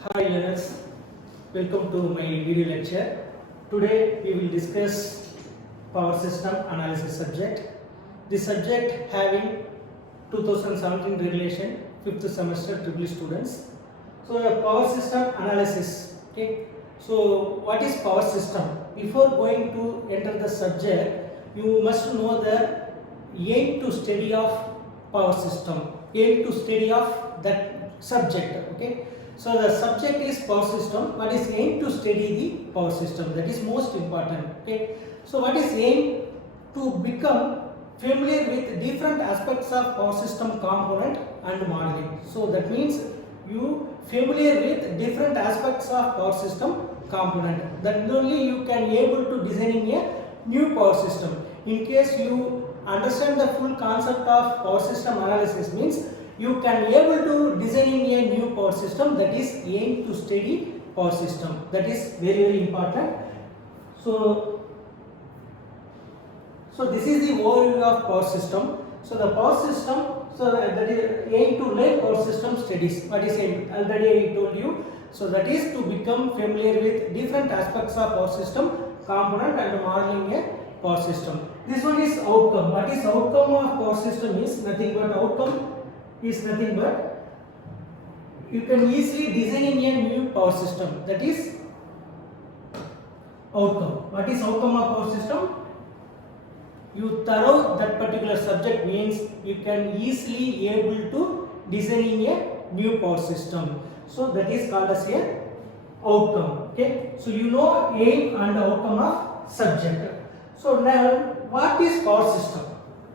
Hi learners, welcome to my video lecture. Today we will discuss power system analysis subject. The subject having 2017 regulation 5th semester triple students. So power system analysis. Okay. So what is power system? Before going to enter the subject, you must know the aim to study of power system, aim to study of that subject. Okay. So the subject is power system. What is aim to study the power system? That is most important. Okay. So what is aim? To become familiar with different aspects of power system component and modeling. So that means you familiar with different aspects of power system component. Then only you can able to designing a new power system. In case you understand the full concept of power system analysis means you can able to designing a new power system, that is aim to study power system. That is very important. So this is the overview of power system. So the power system, so that is aim to learn power system studies. What is aim? Already I told you. So that is to become familiar with different aspects of power system component and modeling a power system. This one is outcome. What is outcome of power system is nothing but outcome is nothing but you can easily designing a new power system. That is outcome. What is outcome of power system? You thorough that particular subject means you can easily able to designing a new power system. So that is called as a outcome. Okay. So you know aim and outcome of subject. So now what is power system?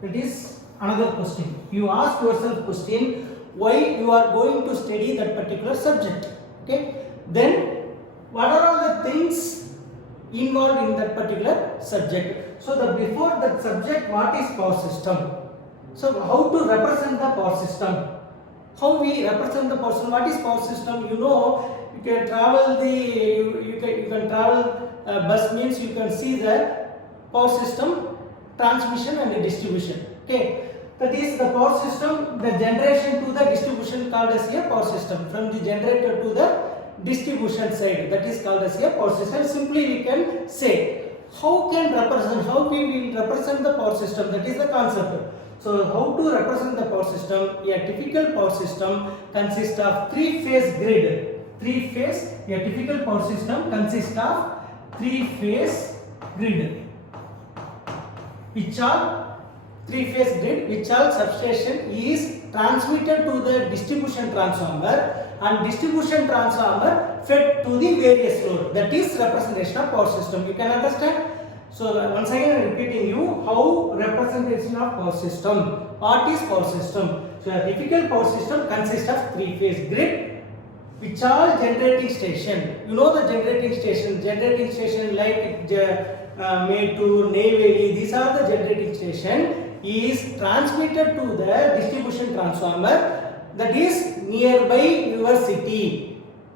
It is another question. You ask yourself question why you are going to study that particular subject. Okay. Then what are all the things involved in that particular subject? So the before that subject, what is power system? So how to represent the power system? How we represent the power system? What is power system? You know, you can travel the you can travel bus means you can see the power system, transmission and distribution. Okay, that is the power system, the generation to the distribution called as a power system. From the generator to the distribution side, that is called as a power system. Simply we can say how we will represent the power system, that is the concept. So how to represent the power system? A typical power system consists of three-phase grid. A typical power system consists of three-phase grid, which all substation is transmitted to the distribution transformer and distribution transformer fed to the various load. That is representation of power system. You can understand. So once again I am repeating you how representation of power system. What is power system? So a typical power system consists of three-phase grid, which are generating station. You know the generating station like Mettur, Neyveli, these are the generating station is transmitted to the distribution transformer, that is nearby your city.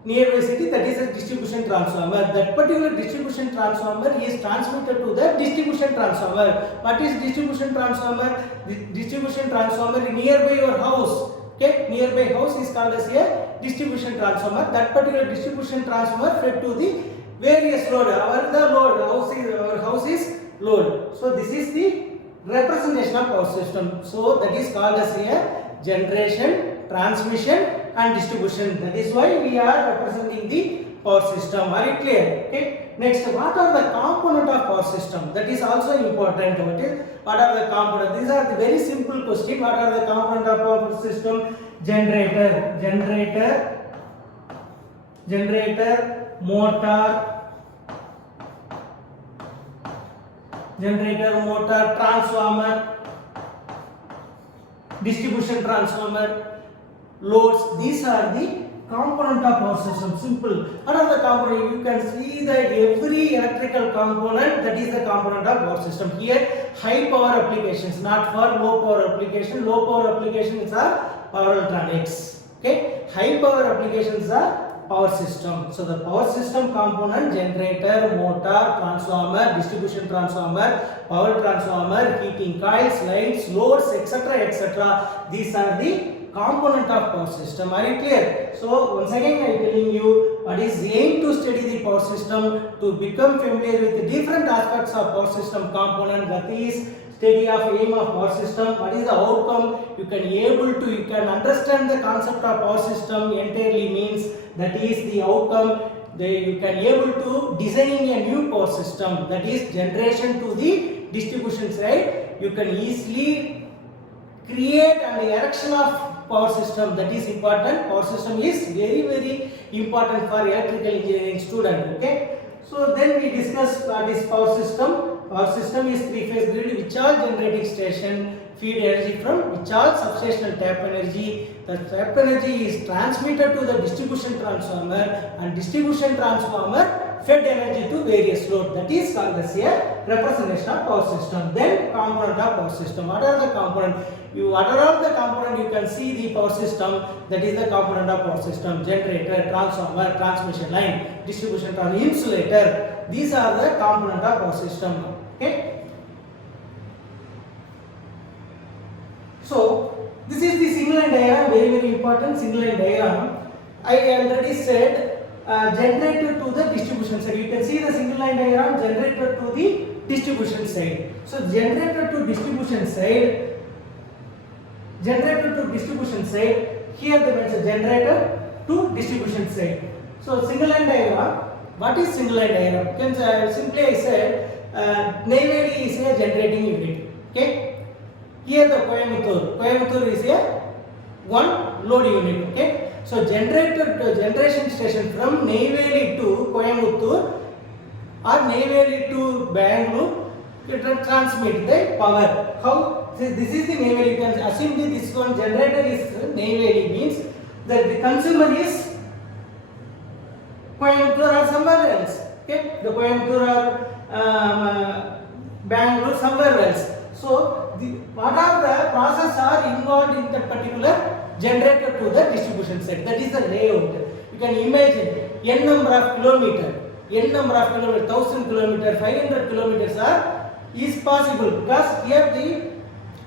That is a distribution transformer. That particular distribution transformer is transmitted to the distribution transformer. What is distribution transformer? The distribution transformer nearby your house. Okay, nearby house is called as a distribution transformer. That particular distribution transformer fed to the various load. Our house is load. So this is the representation of power system. So that is called as a generation, transmission and distribution. That is why we are representing the power system. Are you clear? Okay. Next, what are the component of power system? That is also important. What are the components? These are the very simple question. What are the component of power system? Generator, motor, transformer, distribution transformer, loads. These are the component of power system. Simple. What are the component? You can see that every electrical component, that is the component of power system. Here high power applications, not for low power application. Low power applications are power electronics. Okay, high power applications are power system. So the power system component: generator, motor, transformer, distribution transformer, power transformer, heating coils, lights, loads, etc. These are the component of power system. Are you clear? So once again I am telling you what is the aim to study the power system, to become familiar with the different aspects of power system component, that is study of aim of power system. What is the outcome? You can understand the concept of power system entirely, means that is the outcome. You can able to designing a new power system, that is generation to the distribution side. You can easily create and erection of power system, that is important. Power system is very important for electrical engineering student. Okay, so then we discuss what is power system. Power system is three-phase grid which are generating station feed energy from which are substation and tap energy. The tap energy is transmitted to the distribution transformer, and distribution transformer fed energy to various load, that is called as a representation of power system. Then component of power system. What are the component? What are all the component? You can see the power system, that is the component of power system: generator, transformer, transmission line, distribution transformer, insulator. These are the component of power system. Okay, so this is the single line diagram, very important single line diagram. I already said generator to the distribution side. You can see the single line diagram, generator to the distribution side. So generator to distribution side, here they mention generator to distribution side. So single line diagram. What is single line diagram? You can simply I said Neyveli is a generating unit. Okay, here the Coimbatore is a one load unit. Okay, so generator to generation station from Neyveli to Coimbatore or Neyveli to Bangalore to transmit the power. How? This is the Neyveli. You can assume that this one generator is Neyveli, means that the consumer is Coimbatore or somewhere else. Okay, the Coimbatore or Bangalore somewhere else. So what are the processes are involved in that particular generator to the distribution side? That is the layout. You can imagine n number of kilometers, 1000 kilometers, 500 kilometers is possible, because here the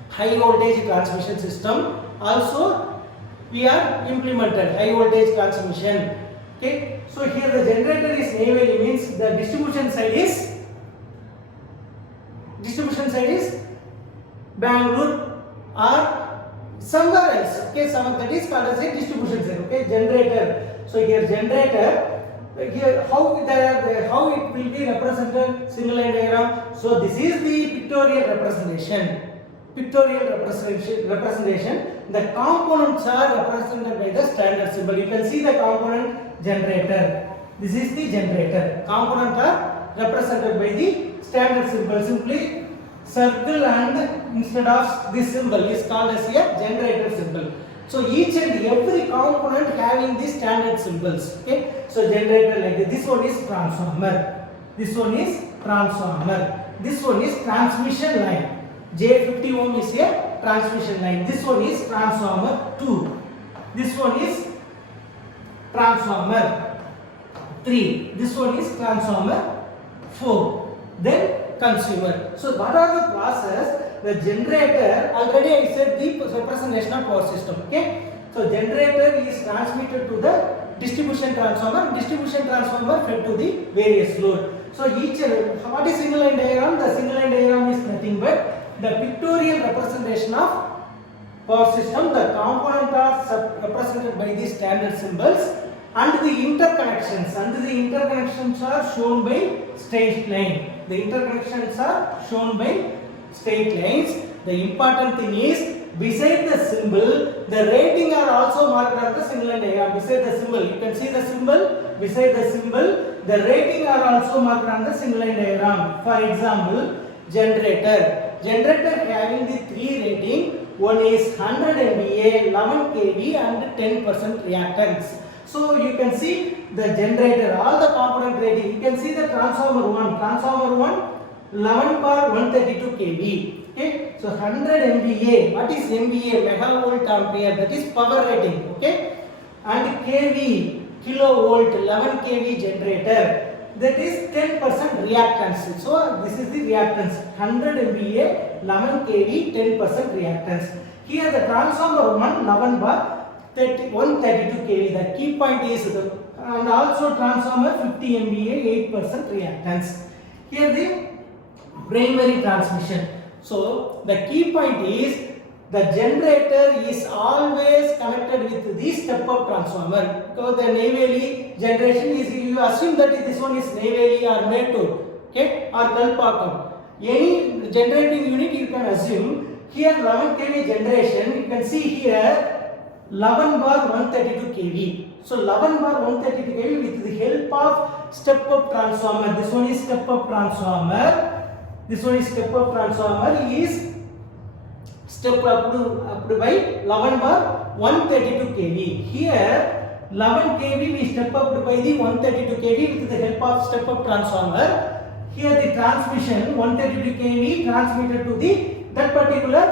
high voltage transmission system also we are implemented, high voltage transmission. Okay, so here the generator is Neyveli, means the distribution side is Bangalore or somewhere else. Okay, that is called as a distribution side. Okay, generator. So here generator, here how it will be represented, single line diagram. So this is the pictorial representation. The components are represented by the standard symbol. You can see the component generator. This is the generator. Components are represented by the standard symbol. Simply circle, and instead of this symbol is called as a generator symbol. So each and every component having the standard symbols. Okay, so generator like this. This one is transformer. This one is transmission line. J50 ohm is a transmission line. This one is transformer 2. This one is transformer 3. This one is transformer 4. Then consumer. So what are the process? The generator, already I said the representation of power system. Okay, so generator is transmitted to the distribution transformer fed to the various load. So what is single line diagram? The single line diagram is nothing but the pictorial representation of power system. The components are represented by the standard symbols, and the interconnections are shown by straight line. The interconnections are shown by straight lines. The important thing is, beside the symbol, the rating are also marked on the single line diagram. Beside the symbol, you can see the symbol. Beside the symbol, the rating are also marked on the single line diagram. For example, generator having the 3 rating. One is 100 MVA, 11 kV, and 10% reactance. So you can see the generator, all the component rating. You can see the transformer 1, 11 par 132 kV. Okay, so 100 MVA. What is MVA? Megavolt ampere. That is power rating. Okay, and kV, kilovolt, 11 kV generator. That is 10% reactance. So this is the reactance. 100 MVA, 11 kV, 10% reactance. Here the transformer 1 11 bar 132 kV. The key point is the, and also transformer 50 MVA 8% reactance. Here the primary transmission. So the key point is the generator is always connected with the step up transformer, because the Neyveli generation is, you assume that this one is Neyveli or Mettur, okay, or Kalpakkam. Any generating unit you can assume. Here 11 kV generation, you can see here 11 bar 132 kV. So 11 bar 132 kV with the help of step up transformer. This one is step up transformer. This one is step up transformer is step up by 11 bar 132 kV. Here 11 kV we step up by the 132 kV with the help of step up transformer. Here the transmission 132 kV transmitted to the that particular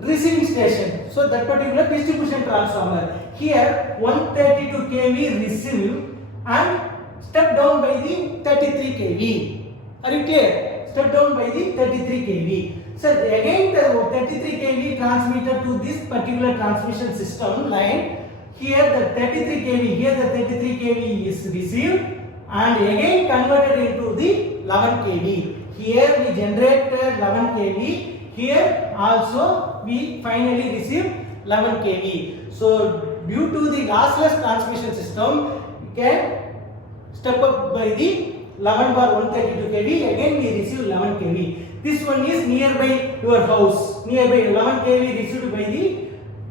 receiving station. So that particular distribution transformer. Here 132 kV receive and step down by the 33 kV. Are you clear? Step down by the 33 kV. So again the 33 kV transmitted to this particular transmission system line. Here the 33 kV, here the 33 kV is received and again converted into the 11 kV. Here we generate 11 kV. Here also we finally receive 11 kV. So due to the lossless transmission system, we can step up by the 11 bar 132 kV. Again we receive 11 kV. This one is nearby your house. Nearby 11 kV received by the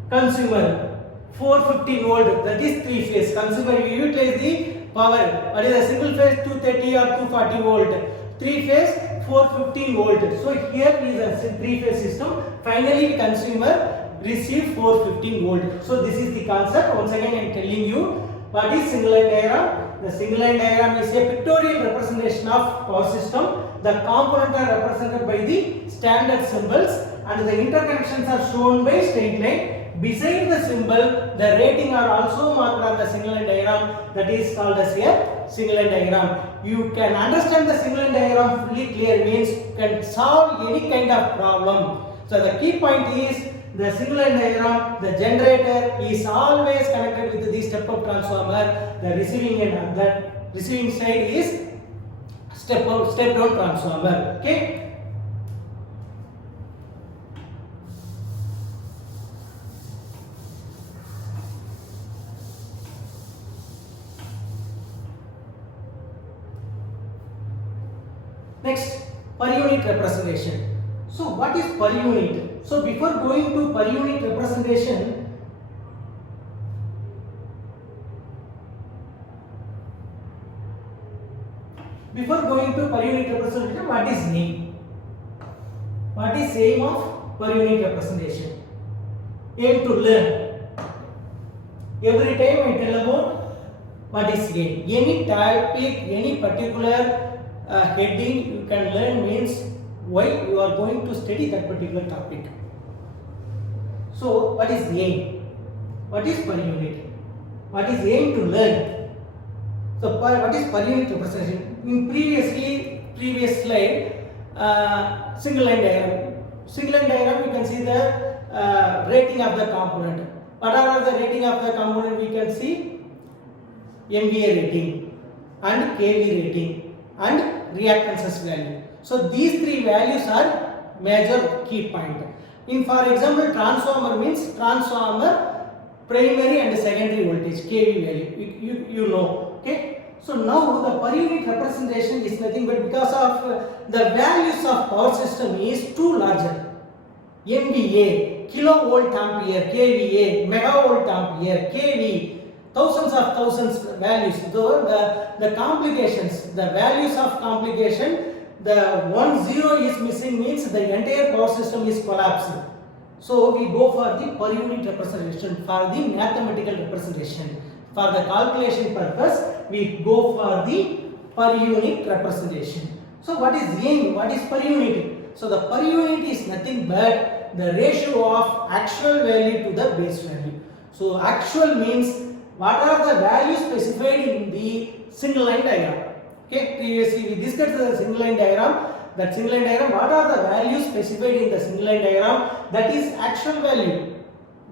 consumer. 450 volt, that is 3 phase. Consumer you utilize the power. What is a single phase 230 or 240 volt. 3 phase 415 volt. So here is a 3 phase system. Finally consumer receive 415 volt. So this is the concept. Once again I am telling you what is single line diagram. The single line diagram is a pictorial representation of power system. The components are represented by the standard symbols and the interconnections are shown by straight line. Beside the symbol, the rating are also marked on the single line diagram. That is called as a single line diagram. You can understand the single line diagram fully clear, means you can solve any kind of problem. So the key point is the single line diagram. The generator is always connected with the step up transformer. The receiving end, that receiving side is step down transformer. Okay. Next, per unit representation. So what is per unit? So before going to per unit representation, what is aim? What is aim of per unit representation? Aim to learn. Every time I tell about what is aim. Any topic, any particular heading you can learn means why you are going to study that particular topic. So what is aim? What is per unit? What is aim to learn? So what is per unit representation? In previous slide, single line diagram. Single line diagram you can see the rating of the component. What are the rating of the component? We can see MVA rating and KV rating and reactances value. So these three values are major key point. In for example, transformer means transformer primary and secondary voltage KV value. You know. Okay. So now the per unit representation is nothing but because of the values of power system is too larger. MVA, kilovolt ampere, KVA, megavolt ampere, KV, thousands values. Though the complications, the values of complication, the 10 is missing means the entire power system is collapsed. So we go for the per unit representation, for the mathematical representation. For the calculation purpose, we go for the per unit representation. So what is aim? What is per unit? So the per unit is nothing but the ratio of actual value to the base value. So actual means what are the values specified in the single line diagram. Okay, previously we discussed the single line diagram. That single line diagram, what are the values specified in the single line diagram? That is actual value.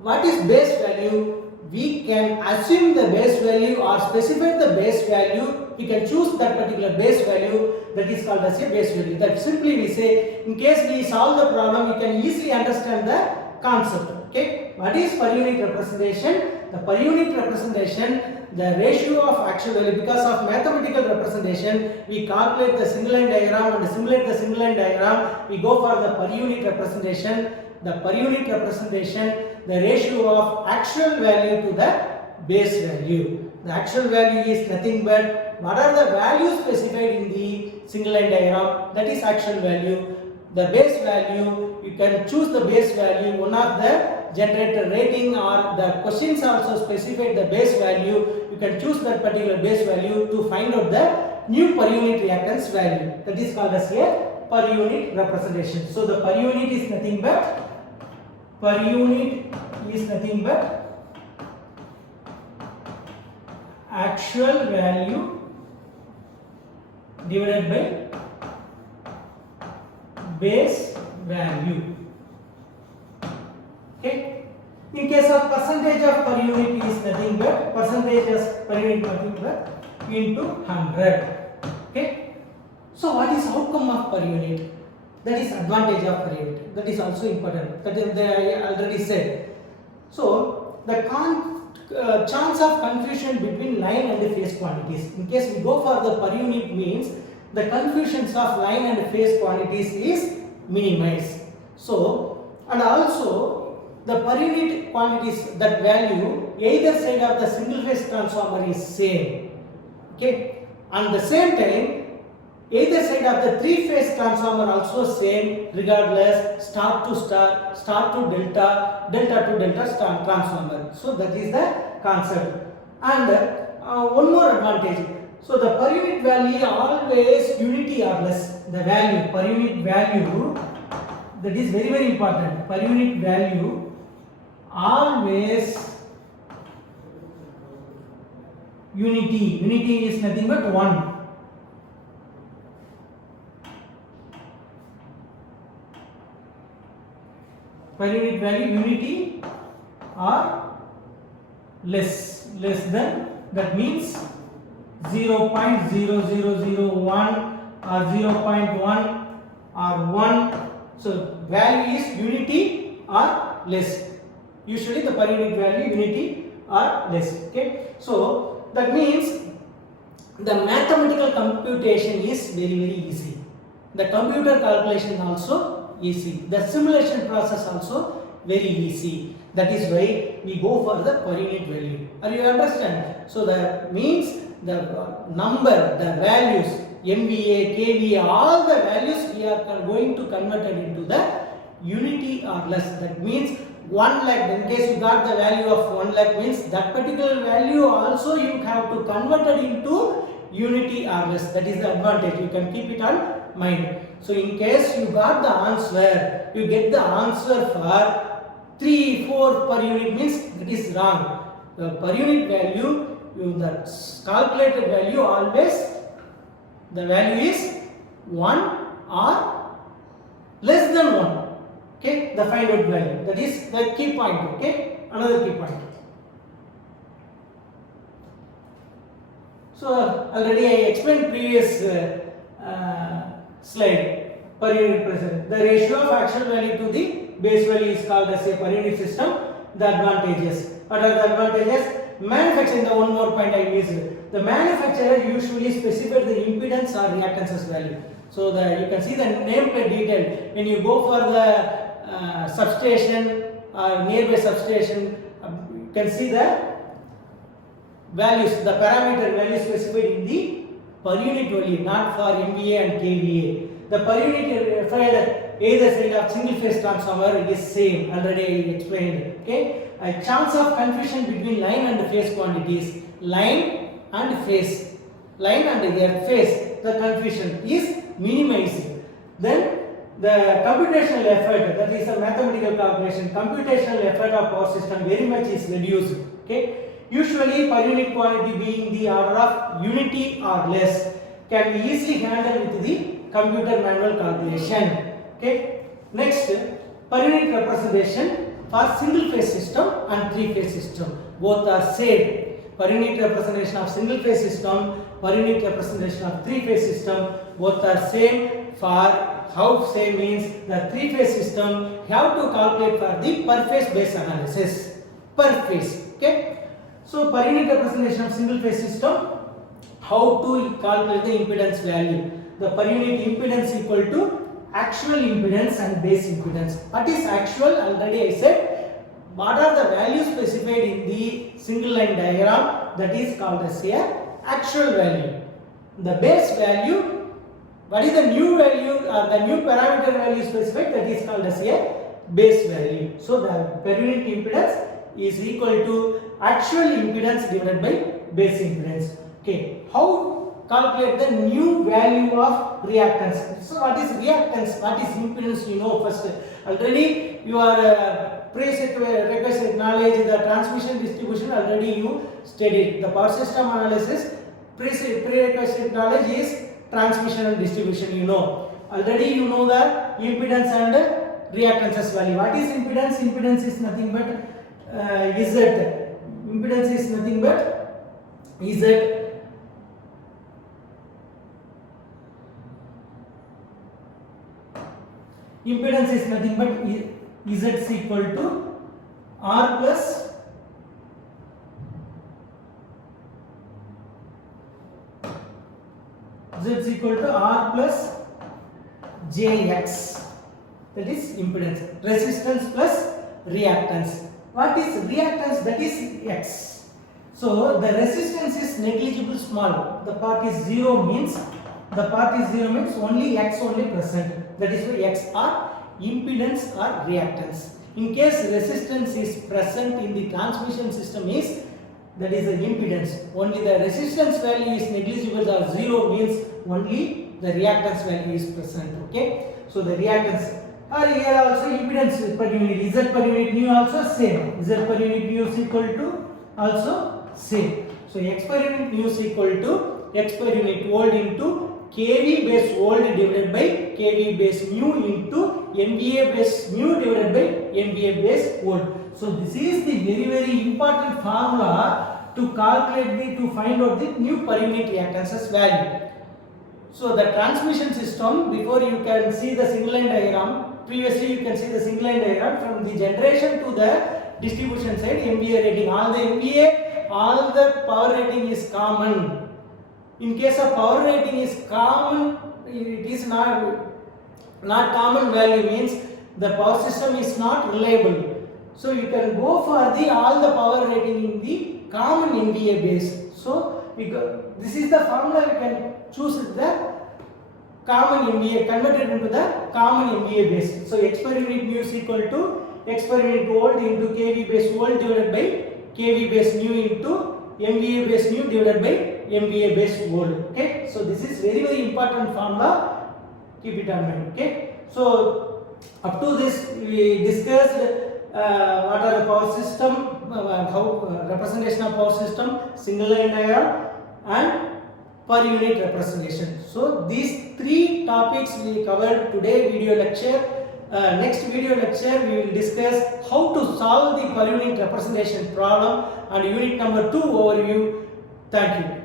What is base value? We can assume the base value or specify the base value. We can choose that particular base value, that is called as a base value. That simply we say, in case we solve the problem, we can easily understand the concept. Okay, what is per unit representation? The per unit representation, the ratio of actual value. Because of mathematical representation, we calculate the single line diagram and simulate the single line diagram. We go for the per unit representation. The per unit representation, the ratio of actual value to the base value. The actual value is nothing but what are the values specified in the single line diagram, that is actual value. The base value, you can choose the base value. One of the generator rating or the questions also specify the base value. You can choose that particular base value to find out the new per unit reactance value. That is called as a per unit representation. So the per unit is nothing but actual value divided by base value. Okay. In case of percentage of per unit is nothing but percentage of per unit nothing but into 100. Okay. So what is outcome of per unit? That is advantage of per unit. That is also important. That is I already said. So the chance of confusion between line and phase quantities. In case we go for the per unit means the confusions of line and phase quantities is minimized. So and also the per unit quantities, that value either side of the single phase transformer is same. Okay. And the same time either side of the three phase transformer also same, regardless star to star, star to delta, delta to delta star transformer. So that is the concept. And one more advantage. So the per unit value always unity or less. The value, per unit value, that is very very important. Per unit value always unity. Unity is nothing but 1. Per unit value unity or less than, that means 0.0001 or 0.1 or 1. So value is unity or less. Usually the per unit value unity or less. Okay. So that means the mathematical computation is very very easy. The computer calculation also easy. The simulation process also very easy. That is why we go for the per unit value. Are you understand? So that means the number, the values, MVA, KVA, all the values we are going to convert it into the unity or less. That means 1 lakh. In case you got the value of 1 lakh means that particular value also you have to convert it into unity or less. That is the advantage. You can keep it on mind. So in case you got the answer, you get the answer for 3, 4 per unit means that is wrong. The per unit value, the calculated value always the value is 1 or less than 1. Okay, the find out value. That is the key point. Okay, another key point. So already I explained previous slide. Per unit present. The ratio of actual value to the base value is called as a per unit system. The advantages. What are the advantages? Manufacturing, the one more point I missed. The manufacturer usually specifies the impedance or reactances value. So you can see the nameplate detail. When you go for the substation or nearby substation, you can see the values, the parameter values specified in the per unit value, not for MVA and KVA. The per unit referred either side of single phase transformer is same, already I explained. Okay, a chance of confusion between line and phase quantities, line and phase, line and their phase, the confusion is minimized. Then the computational effort, that is a mathematical calculation, computational effort of power system very much is reduced. Okay, usually per unit quantity being the order of unity or less can be easily handled with the computer manual calculation. Okay. Next, per unit representation for single phase system and three phase system. Both are same. Per unit representation of single phase system, per unit representation of three phase system, both are same. For how same means the three phase system have to calculate for the per phase base analysis. Per phase. Okay. So per unit representation of single phase system, how to calculate the impedance value? The per unit impedance equal to actual impedance and base impedance. What is actual? Already I said. What are the values specified in the single line diagram? That is called as a actual value. The base value, what is the new value or the new parameter value specified? That is called as a base value. So the per unit impedance is equal to actual impedance divided by base impedance. Okay, how calculate the new value of reactance? So what is reactance? What is impedance? You know first. Already you are prerequisite knowledge, the transmission distribution already you studied. The power system analysis prerequisite knowledge is transmission and distribution. You know already. You know the impedance and reactances value. What is impedance? Impedance is nothing but Z. Impedance is nothing but Z. Impedance is nothing but Z is equal to R plus Z is equal to R plus JX. That is impedance. Resistance plus reactance. What is reactance? That is X. So the resistance is negligible small. The part is 0 means only X only present. That is why X are impedance or reactance. In case resistance is present in the transmission system is, that is the impedance. Only the resistance value is negligible or 0 means only the reactance value is present. Okay. So the reactance. Or here also impedance per unit, Z per unit nu also same. Z per unit nu is equal to also same. So X per unit nu is equal to X per unit volt into kV base volt divided by kV base mu into MVA base mu divided by MVA base volt. So this is the very important formula to calculate to find out the new per unit reactances value. So the transmission system, before you can see the single line diagram. Previously you can see the single line diagram from the generation to the distribution side MVA rating. All the MVA, all the power rating is common. In case of power rating is common, it is not common value means the power system is not reliable. So you can go for the all the power rating in the common MVA base. So this is the formula we can choose the common MVA, converted into the common MVA base. So X per unit mu is equal to X per unit volt into kV base volt divided by kV base mu into MVA base mu divided by MVA base volt. Okay. So this is very important formula. Keep it on mind. Okay. So up to this we discussed what are the power system, how representation of power system, single line diagram and per unit representation. So these three topics we covered today video lecture. Next video lecture we will discuss how to solve the per unit representation problem and unit number 2 overview. Thank you.